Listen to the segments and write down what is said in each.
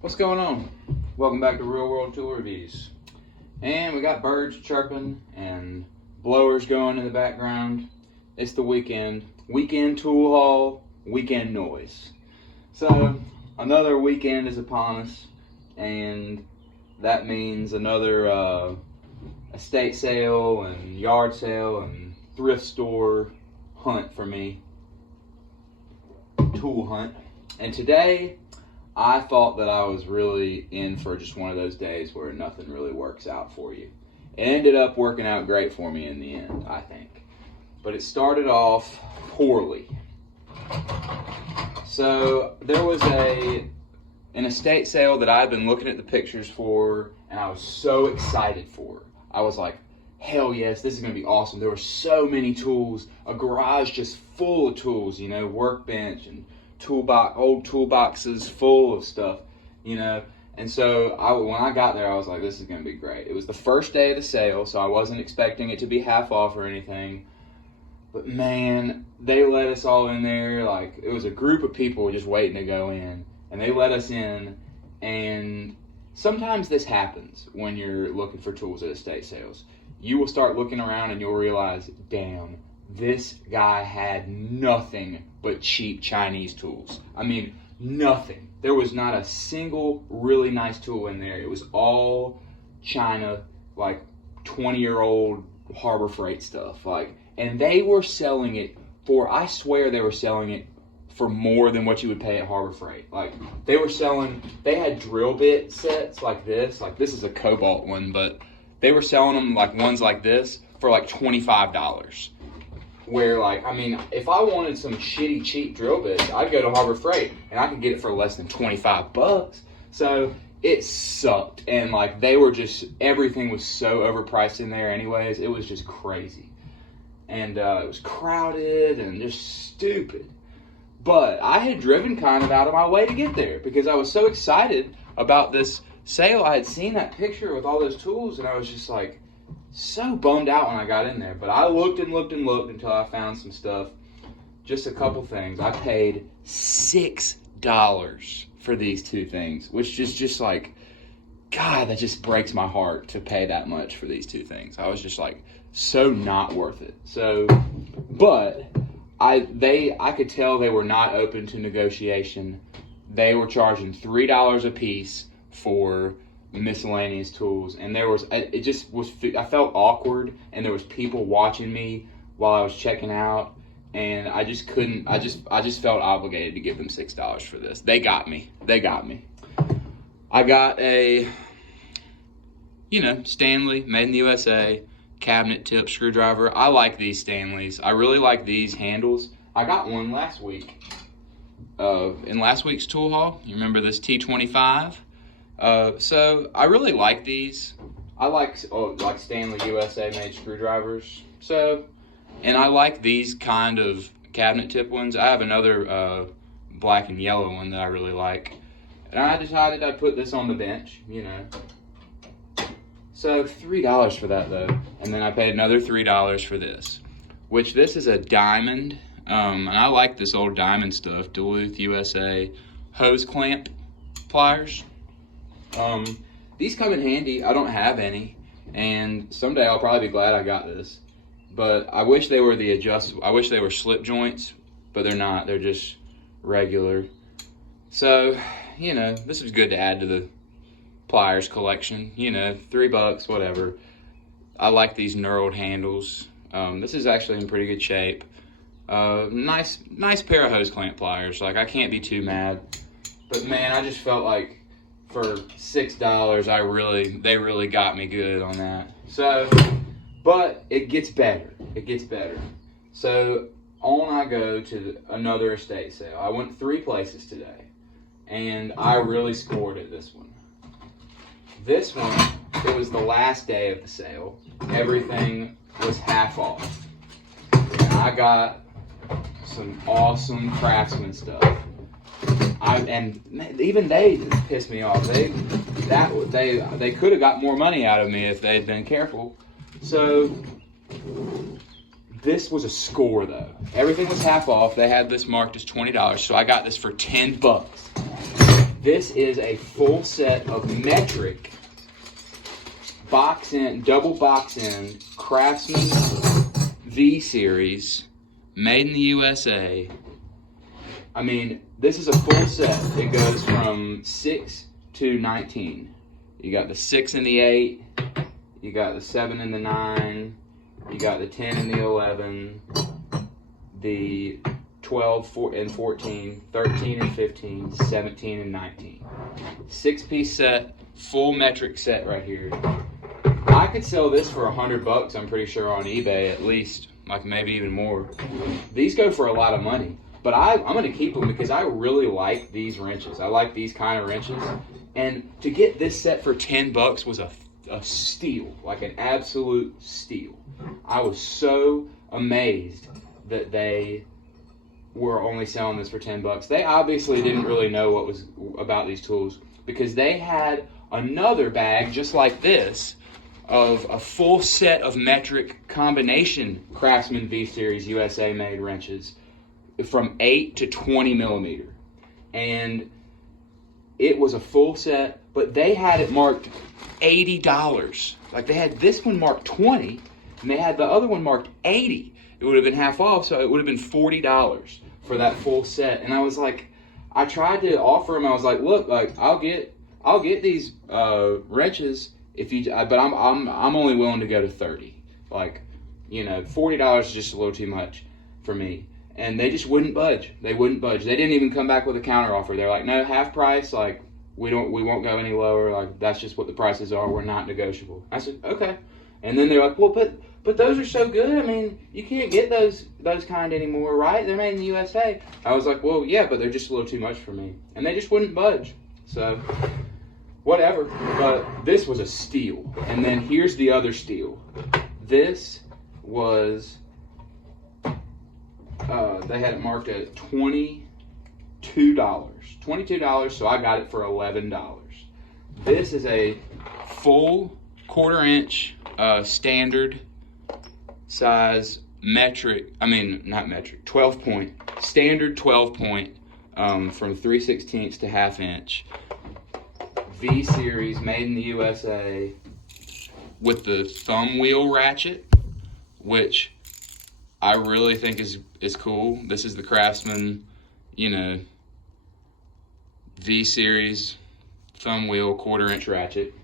What's going on? Welcome back to Real World Tool Reviews. And we got birds chirping and blowers going in the background. It's the weekend. Weekend tool haul, weekend noise. So another weekend is upon us, and that means another estate sale and yard sale and thrift store hunt for me. Tool hunt. And today I thought that I was really in for just one of those days where nothing really works out for you. It ended up working out great for me in the end, I think. But it started off poorly. So there was an estate sale that I've been looking at the pictures for, and I was so excited for. I was like, hell yes, this is going to be awesome. There were so many tools, a garage just full of tools, you know, workbench and toolbox, old toolboxes full of stuff, you know. And so when I got there, I was like, this is going to be great. It was the first day of the sale, so I wasn't expecting it to be half off or anything. But man, they let us all in there. Like, it was a group of people just waiting to go in, and they let us in. And sometimes this happens when you're looking for tools at estate sales. You will start looking around and you'll realize, damn, this guy had nothing but cheap Chinese tools. I mean, nothing. There was not a single really nice tool in there. It was all China, like 20-year-old Harbor Freight stuff. Like, and they were selling it for, I swear they were selling it for more than what you would pay at Harbor Freight. Like, they had drill bit sets like this is a Cobalt one, but they were selling them like ones like this for like $25. Where, like, I mean, if I wanted some shitty cheap drill bits, I'd go to Harbor Freight and I could get it for less than $25. So it sucked, and like they were just, everything was so overpriced in there anyways. It was just crazy, and it was crowded and just stupid. But I had driven kind of out of my way to get there because I was so excited about this sale. I had seen that picture with all those tools, and I was just like, so bummed out when I got in there. But I looked and looked and looked until I found some stuff. Just a couple things. I paid $6 for these two things, which is just like, God, that just breaks my heart to pay that much for these two things. I was just like, so not worth it. So, but I could tell they were not open to negotiation. They were charging $3 a piece for miscellaneous tools, and I felt awkward, and there was people watching me while I was checking out, and I just felt obligated to give them $6 for this. They got me. I got a, Stanley, made in the USA, cabinet tip screwdriver. I like these Stanleys. I really like these handles. I got one last week, in last week's tool haul. You remember this T25? So I really like these. I like Stanley USA made screwdrivers. So, and I like these kind of cabinet tip ones. I have another black and yellow one that I really like, and I decided I'd put this on the bench. So $3 for that though, and then I paid another $3 for this, which this is a diamond. And I like this old diamond stuff. Duluth, USA hose clamp pliers. These come in handy. I don't have any, and someday I'll probably be glad I got this. But I wish they were I wish they were slip joints, but they're not. They're just regular. So, this was good to add to the pliers collection. $3, whatever. I like these knurled handles. This is actually in pretty good shape. Nice pair of hose clamp pliers. Like, I can't be too mad. But man, I just felt like, for $6, they really got me good on that. So, but it gets better. So on I go to another estate sale. I went 3 places today, and I really scored at this one. This one, it was the last day of the sale. Everything was half off, and I got some awesome Craftsman stuff. And even they pissed me off. They could have got more money out of me if they had been careful. So this was a score though. Everything was half off. They had this marked as $20, so I got this for $10. This is a full set of metric double box end Craftsman V series, made in the USA. I mean, this is a full set. It goes from 6 to 19. You got the 6 and the 8. You got the 7 and the 9. You got the 10 and the 11. The 12 and 14, 13 and 15, 17 and 19. 6-piece set, full metric set right here. I could sell this for $100, I'm pretty sure, on eBay at least, like maybe even more. These go for a lot of money, but I'm going to keep them because I really like these wrenches. I like these kind of wrenches, and to get this set for $10 was a steal, like an absolute steal. I was so amazed that they were only selling this for $10. They obviously didn't really know what was about these tools, because they had another bag just like this of a full set of metric combination Craftsman V Series USA made wrenches from 8 to 20 millimeter. And it was a full set, but they had it marked $80. Like, they had this one marked 20 and they had the other one marked 80. It would have been half off, so it would have been $40 for that full set. And I was like, I tried to offer him, I was like, look, like, I'll get these wrenches if you, but I'm only willing to go to 30. Like, you know, $40 is just a little too much for me. And they just wouldn't budge. They wouldn't budge. They didn't even come back with a counter offer. They're like, no, half price, like, we won't go any lower. Like, that's just what the prices are. We're not negotiable. I said, okay. And then they're like, well, but those are so good. I mean, you can't get those kind anymore, right? They're made in the USA. I was like, well, yeah, but they're just a little too much for me. And they just wouldn't budge. So, whatever. But this was a steal. And then here's the other steal. This was, they had it marked at $22. $22, so I got it for $11. This is a full 1/4 inch standard size metric, 12 point, standard 12 point from 3/16 to 1/2 inch. V series, made in the USA, with the thumb wheel ratchet, which I really think is cool. This is the Craftsman, you know, V series thumb wheel 1/4 inch ratchet.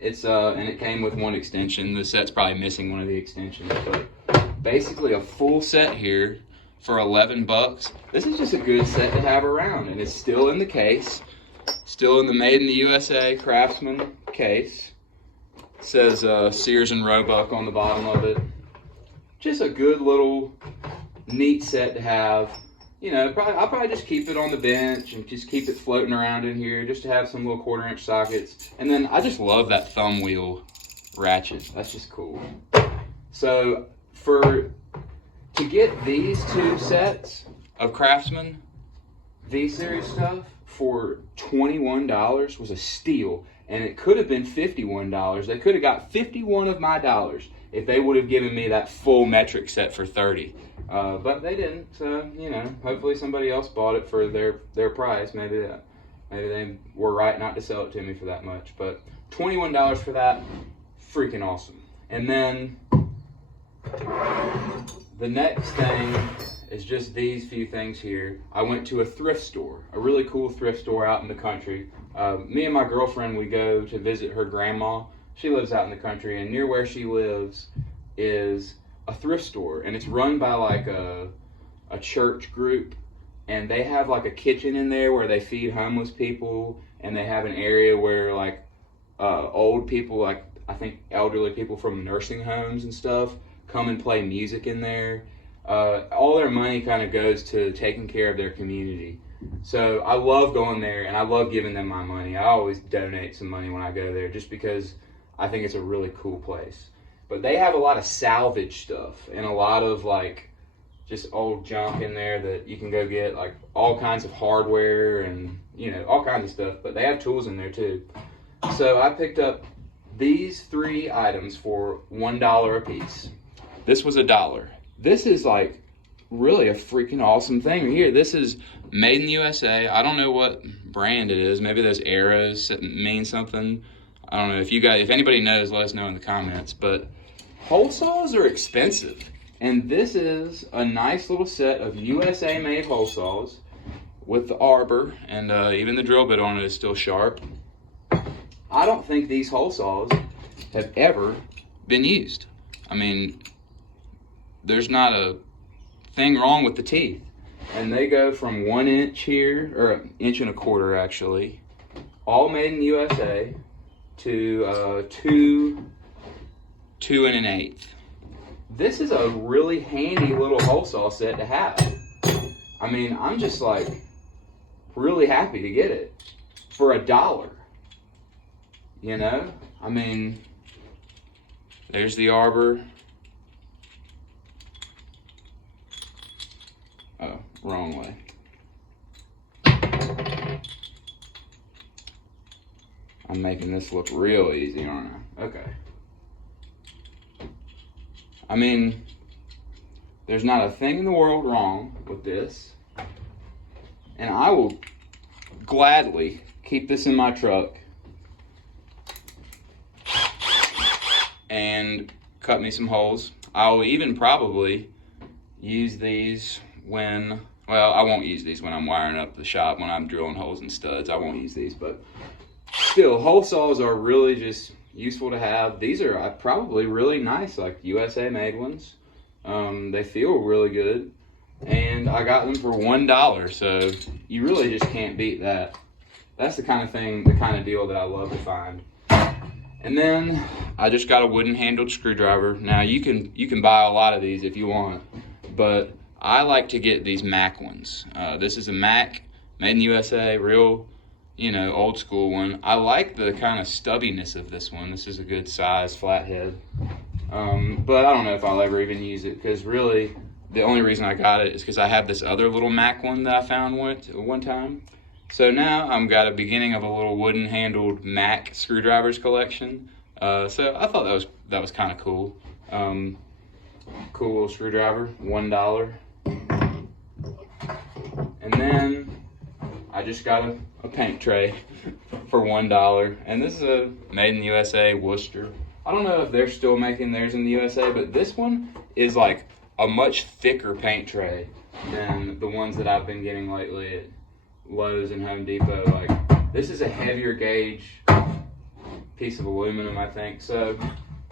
It's and it came with one extension. The set's probably missing one of the extensions, but basically a full set here for $11. This is just a good set to have around, and it's still in the case, still in the made in the USA Craftsman case. It says Sears and Roebuck on the bottom of it. Just a good little neat set to have. You know, I'll probably just keep it on the bench and just keep it floating around in here, just to have some little 1/4 inch sockets. And then I just love that thumb wheel ratchet. That's just cool. So to get these two sets of Craftsman V series stuff for $21 was a steal. And it could have been $51. They could have got 51 of my dollars if they would have given me that full metric set for 30. But they didn't, so, you know, hopefully somebody else bought it for their price. Maybe they were right not to sell it to me for that much. But $21 for that, freaking awesome. And then the next thing is just these few things here. I went to a thrift store, a really cool thrift store out in the country. Me and my girlfriend, we go to visit her grandma. She lives out in the country, and near where she lives is a thrift store, and it's run by like a church group, and they have like a kitchen in there where they feed homeless people, and they have an area where like old people, like I think elderly people from nursing homes and stuff, come and play music in there. All their money kind of goes to taking care of their community. So I love going there, and I love giving them my money. I always donate some money when I go there, just because I think it's a really cool place. But they have a lot of salvage stuff and a lot of like just old junk in there that you can go get, like all kinds of hardware and, you know, all kinds of stuff. But they have tools in there too. So I picked up these 3 items for $1 a piece. This was $1. This is like really a freaking awesome thing here. This is made in the USA. I don't know what brand it is. Maybe those arrows mean something. I don't know. If anybody knows, let us know in the comments. But hole saws are expensive. And this is a nice little set of USA made hole saws with the arbor, and even the drill bit on it is still sharp. I don't think these hole saws have ever been used. I mean, there's not a thing wrong with the teeth. And they go from 1 inch here, or 1.25 inches actually, all made in the USA, to 2 1/8. This is a really handy little hole saw set to have. I mean, I'm just like really happy to get it for $1. You know, I mean, there's the arbor. Oh, wrong way. I'm making this look real easy, aren't I? Okay. I mean, there's not a thing in the world wrong with this. And I will gladly keep this in my truck and cut me some holes. I'll even probably use these when, well, I won't use these when I'm wiring up the shop, when I'm drilling holes and studs. I won't use these, but still, hole saws are really just useful to have. These are probably really nice, like USA made ones. They feel really good, and I got them for $1, so you really just can't beat that. That's the kind of thing, the kind of deal that I love to find. And then I just got a wooden handled screwdriver. Now you can buy a lot of these if you want, but I like to get these Mac ones. This is a Mac made in the USA, real, you know, old school one. I like the kind of stubbiness of this one. This is a good size flathead. But I don't know if I'll ever even use it, because really the only reason I got it is because I have this other little Mac one that I found one time. So now I'm got a beginning of a little wooden handled Mac screwdrivers collection. So I thought that was kind of cool. Cool little screwdriver, $1. And then I just got a paint tray for $1, and this is a made in the USA Worcester. I don't know if they're still making theirs in the USA, but this one is like a much thicker paint tray than the ones that I've been getting lately at Lowe's and Home Depot. Like, this is a heavier gauge piece of aluminum, I think. So,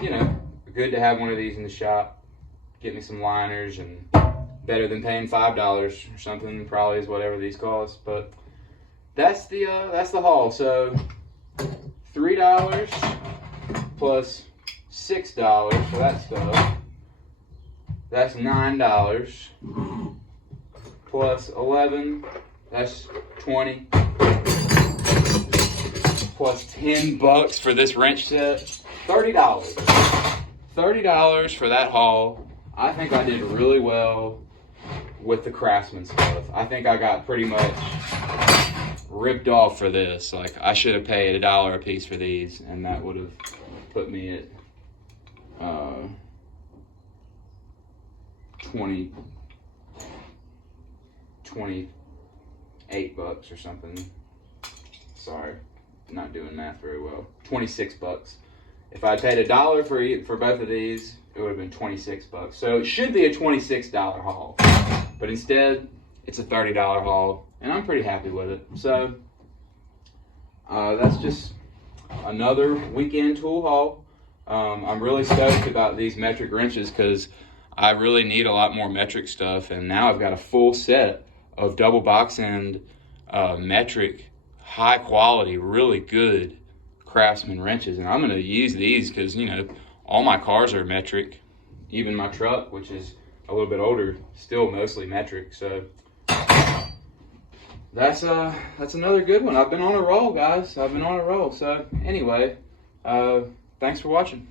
you know, good to have one of these in the shop. Get me some liners, and better than paying $5 or something, probably is whatever these cost. But that's the haul. So $3 plus $6 for that stuff. That's $9 plus 11. That's 20. Plus $10 for this wrench set. $30. $30 for that haul. I think I did really well with the Craftsman stuff. I think I got pretty much ripped off for this. Like, I should have paid $1 a piece for these, and that would have put me at 28 bucks or something. Sorry, not doing math very well. 26 bucks. If I paid $1 for both of these, it would have been 26 bucks. So it should be a $26 haul, but instead it's a $30 haul, and I'm pretty happy with it. So that's just another weekend tool haul. I'm really stoked about these metric wrenches because I really need a lot more metric stuff, and now I've got a full set of double box end metric, high quality, really good Craftsman wrenches, and I'm going to use these because, you know, all my cars are metric. Even my truck, which is a little bit older, still mostly metric. So that's another good one. I've been on a roll, guys. I've been on a roll. So anyway, thanks for watching.